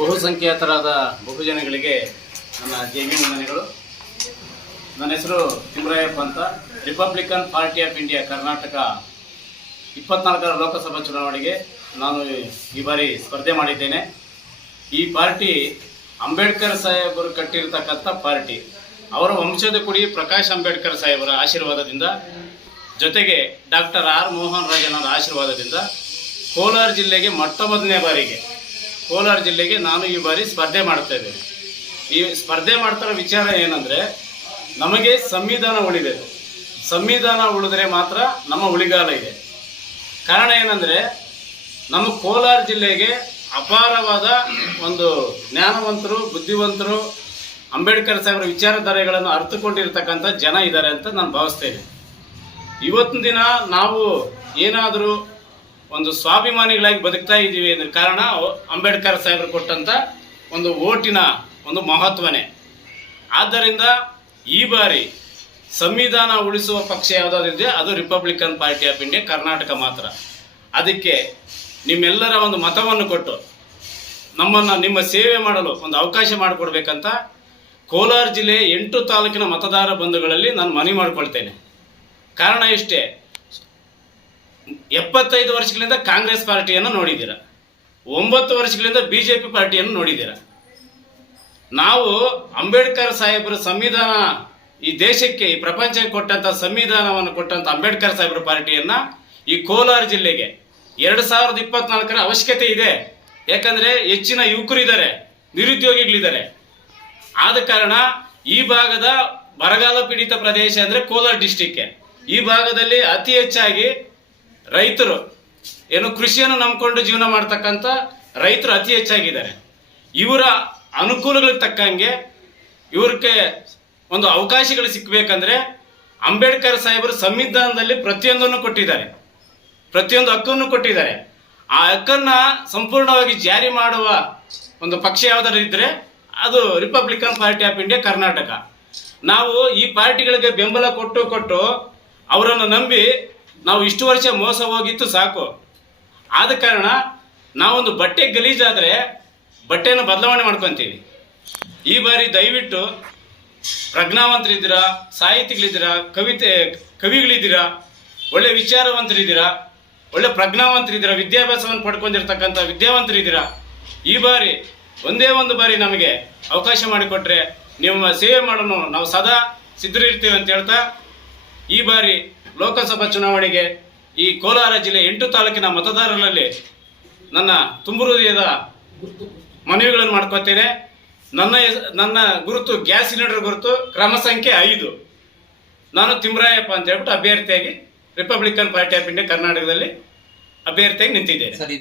ಬಹುಸಂಖ್ಯಾತರಾದ ಬಹುಜನಗಳಿಗೆ ನನ್ನ ಮನೆಗಳು ನನ್ನ ಹೆಸರು ತಿಮ್ರಾಯಪ್ಪ ಅಂತ republican party of India Karnataka ಇಪ್ಪತ್ನಾಲ್ಕರ ಲೋಕಸಭಾ ಚುನಾವಣೆಗೆ ನಾನು ಈ ಬಾರಿ ಸ್ಪರ್ಧೆ ಮಾಡಿದ್ದೇನೆ ಈ ಪಾರ್ಟಿ ಅಂಬೇಡ್ಕರ್ ಸಾಹೇಬರು ಕಟ್ಟಿರ್ತಕ್ಕಂಥ ಪಾರ್ಟಿ ಅವರ ವಂಶದ ಕುಡಿ ಪ್ರಕಾಶ್ ಅಂಬೇಡ್ಕರ್ ಸಾಹೇಬರ ಆಶೀರ್ವಾದದಿಂದ ಜೊತೆಗೆ ಡಾಕ್ಟರ್ ಆರ್ ಮೋಹನ್ ರಾಜನವರ ಆಶೀರ್ವಾದದಿಂದ ಕೋಲಾರ ಜಿಲ್ಲೆಗೆ ಮೊಟ್ಟ ಮೊದಲನೇ ಬಾರಿಗೆ ಕೋಲಾರ ಜಿಲ್ಲೆಗೆ ನಾನು ಈ ಬಾರಿ ಸ್ಪರ್ಧೆ ಮಾಡ್ತಾ ಇದ್ದೇನೆ ಈ ಸ್ಪರ್ಧೆ ಮಾಡ್ತಾರೋ ವಿಚಾರ ಏನಂದರೆ ನಮಗೆ ಸಂವಿಧಾನ ಉಳಿದೆ ಸಂವಿಧಾನ ಉಳಿದ್ರೆ ಮಾತ್ರ ನಮ್ಮ ಉಳಿಗಾಲ ಇದೆ ಕಾರಣ ಏನಂದರೆ ನಮ್ಮ ಕೋಲಾರ ಜಿಲ್ಲೆಗೆ ಅಪಾರವಾದ ಒಂದು ಜ್ಞಾನವಂತರು ಬುದ್ಧಿವಂತರು ಅಂಬೇಡ್ಕರ್ ಸಾಹೇಬರ ವಿಚಾರಧಾರೆಗಳನ್ನು ಅರ್ಥಕೊಂಡಿರ್ತಕ್ಕಂಥ ಜನ ಇದ್ದಾರೆ ಅಂತ ನಾನು ಭಾವಿಸ್ತೇನೆ ಇವತ್ತಿನ ದಿನ ನಾವು ಏನಾದರೂ ಒಂದು ಸ್ವಾಭಿಮಾನಿಗಳಾಗಿ ಬದುಕ್ತಾ ಇದ್ದೀವಿ ಅಂದ್ರೆ ಕಾರಣ ಅಂಬೇಡ್ಕರ್ ಸಾಹೇಬರು ಕೊಟ್ಟಂಥ ಒಂದು ಓಟಿನ ಒಂದು ಮಹತ್ವನೇ ಆದ್ದರಿಂದ ಈ ಬಾರಿ ಸಂವಿಧಾನ ಉಳಿಸುವ ಪಕ್ಷ ಯಾವುದಾದ್ರಿದೆ ಅದು republican party of India Karnataka ಮಾತ್ರ ಅದಕ್ಕೆ ನಿಮ್ಮೆಲ್ಲರ ಒಂದು ಮತವನ್ನು ಕೊಟ್ಟು ನಮ್ಮನ್ನು ನಿಮ್ಮ ಸೇವೆ ಮಾಡಲು ಒಂದು ಅವಕಾಶ ಮಾಡಿಕೊಡ್ಬೇಕಂತ ಕೋಲಾರ ಜಿಲ್ಲೆ ಎಂಟು ತಾಲೂಕಿನ ಮತದಾರ ಬಂಧುಗಳಲ್ಲಿ ನಾನು ಮನವಿ ಮಾಡಿಕೊಳ್ತೇನೆ ಕಾರಣ ಇಷ್ಟೇ ಎಪ್ಪತ್ತೈದು ವರ್ಷಗಳಿಂದ ಕಾಂಗ್ರೆಸ್ ಪಾರ್ಟಿಯನ್ನು ನೋಡಿದ್ದೀರ ಒಂಬತ್ತು ವರ್ಷಗಳಿಂದ ಬಿ ಜೆ ಪಿ ಪಾರ್ಟಿಯನ್ನು ನೋಡಿದ್ದೀರ ನಾವು ಅಂಬೇಡ್ಕರ್ ಸಾಹೇಬರ ಸಂವಿಧಾನ ಈ ದೇಶಕ್ಕೆ ಈ ಪ್ರಪಂಚಕ್ಕೆ ಕೊಟ್ಟಂತ ಸಂವಿಧಾನವನ್ನು ಕೊಟ್ಟಂತ ಅಂಬೇಡ್ಕರ್ ಸಾಹೇಬರ ಪಾರ್ಟಿಯನ್ನು ಈ ಕೋಲಾರ ಜಿಲ್ಲೆಗೆ ಎರಡು ಸಾವಿರದ ಇಪ್ಪತ್ನಾಲ್ಕರ ಅವಶ್ಯಕತೆ ಇದೆ ಯಾಕಂದ್ರೆ ಹೆಚ್ಚಿನ ಯುವಕರು ಇದ್ದಾರೆ ನಿರುದ್ಯೋಗಿಗಳಿದ್ದಾರೆ ಆದ ಕಾರಣ ಈ ಭಾಗದ ಬರಗಾಲ ಪೀಡಿತ ಪ್ರದೇಶ ಅಂದ್ರೆ ಕೋಲಾರ ಡಿಸ್ಟಿಕ್ಗೆ ಈ ಭಾಗದಲ್ಲಿ ಅತಿ ಹೆಚ್ಚಾಗಿ ರೈತರು ಏನು ಕೃಷಿಯನ್ನು ನಂಬಿಕೊಂಡು ಜೀವನ ಮಾಡ್ತಕ್ಕಂಥ ರೈತರು ಅತಿ ಹೆಚ್ಚಾಗಿದ್ದಾರೆ ಇವರ ಅನುಕೂಲಗಳಿಗೆ ತಕ್ಕಂಗೆ ಇವ್ರಿಗೆ ಒಂದು ಅವಕಾಶಗಳು ಸಿಕ್ಕಬೇಕಂದ್ರೆ ಅಂಬೇಡ್ಕರ್ ಸಾಹೇಬರು ಸಂವಿಧಾನದಲ್ಲಿ ಪ್ರತಿಯೊಂದನ್ನು ಕೊಟ್ಟಿದ್ದಾರೆ ಪ್ರತಿಯೊಂದು ಹಕ್ಕನ್ನು ಕೊಟ್ಟಿದ್ದಾರೆ ಆ ಹಕ್ಕನ್ನು ಸಂಪೂರ್ಣವಾಗಿ ಜಾರಿ ಮಾಡುವ ಒಂದು ಪಕ್ಷ ಯಾವುದಾದ್ರು ಇದ್ದರೆ ಅದು republican party of India Karnataka ನಾವು ಈ ಪಾರ್ಟಿಗಳಿಗೆ ಬೆಂಬಲ ಕೊಟ್ಟು ಕೊಟ್ಟು ಅವರನ್ನು ನಂಬಿ ನಾವು ಇಷ್ಟು ವರ್ಷ ಮೋಸ ಹೋಗಿತ್ತು ಸಾಕು ಆದ ಕಾರಣ ನಾವೊಂದು ಬಟ್ಟೆ ಗಲೀಜಾದರೆ ಬಟ್ಟೆನ ಬದಲಾವಣೆ ಮಾಡ್ಕೊತೀವಿ ಈ ಬಾರಿ ದಯವಿಟ್ಟು ಪ್ರಜ್ಞಾವಂತರಿದ್ದೀರಾ ಸಾಹಿತಿಗಳಿದ್ದೀರಾ ಕವಿತೆ ಕವಿಗಳಿದ್ದೀರಾ ಒಳ್ಳೆ ವಿಚಾರವಂತರಿದ್ದೀರಾ ಒಳ್ಳೆ ಪ್ರಜ್ಞಾವಂತರಿದ್ದೀರಾ ವಿದ್ಯಾಭ್ಯಾಸವನ್ನು ಪಡ್ಕೊಂಡಿರ್ತಕ್ಕಂಥ ವಿದ್ಯಾವಂತರಿದ್ದೀರಾ ಈ ಬಾರಿ ಒಂದೇ ಒಂದು ಬಾರಿ ನಮಗೆ ಅವಕಾಶ ಮಾಡಿಕೊಟ್ರೆ ನಿಮ್ಮ ಸೇವೆ ಮಾಡೋಣ ನಾವು ಸದಾ ಸಿದ್ಧರಿರ್ತೇವೆ ಅಂತ ಹೇಳ್ತಾ ಈ ಬಾರಿ ಲೋಕಸಭಾ ಚುನಾವಣೆಗೆ ಈ ಕೋಲಾರ ಜಿಲ್ಲೆ ಎಂಟು ತಾಲೂಕಿನ ಮತದಾರರಲ್ಲಿ ನನ್ನ ತುಂಬು ಹೃದಯದ ಮನವಿಗಳನ್ನು ಮಾಡ್ಕೋತೇನೆ ನನ್ನ ನನ್ನ ಗುರುತು ಗ್ಯಾಸ್ ಸಿಲಿಂಡರ್ ಗುರುತು ಕ್ರಮ ಸಂಖ್ಯೆ ಐದು ನಾನು ತಿಮ್ರಾಯಪ್ಪ ಅಂತ ಹೇಳ್ಬಿಟ್ಟು ಅಭ್ಯರ್ಥಿಯಾಗಿ ರಿಪಬ್ಲಿಕನ್ ಪಾರ್ಟಿ ಆಫ್ ಇಂಡಿಯಾ ಕರ್ನಾಟಕದಲ್ಲಿ ಅಭ್ಯರ್ಥಿಯಾಗಿ ನಿಂತಿದ್ದೇನೆ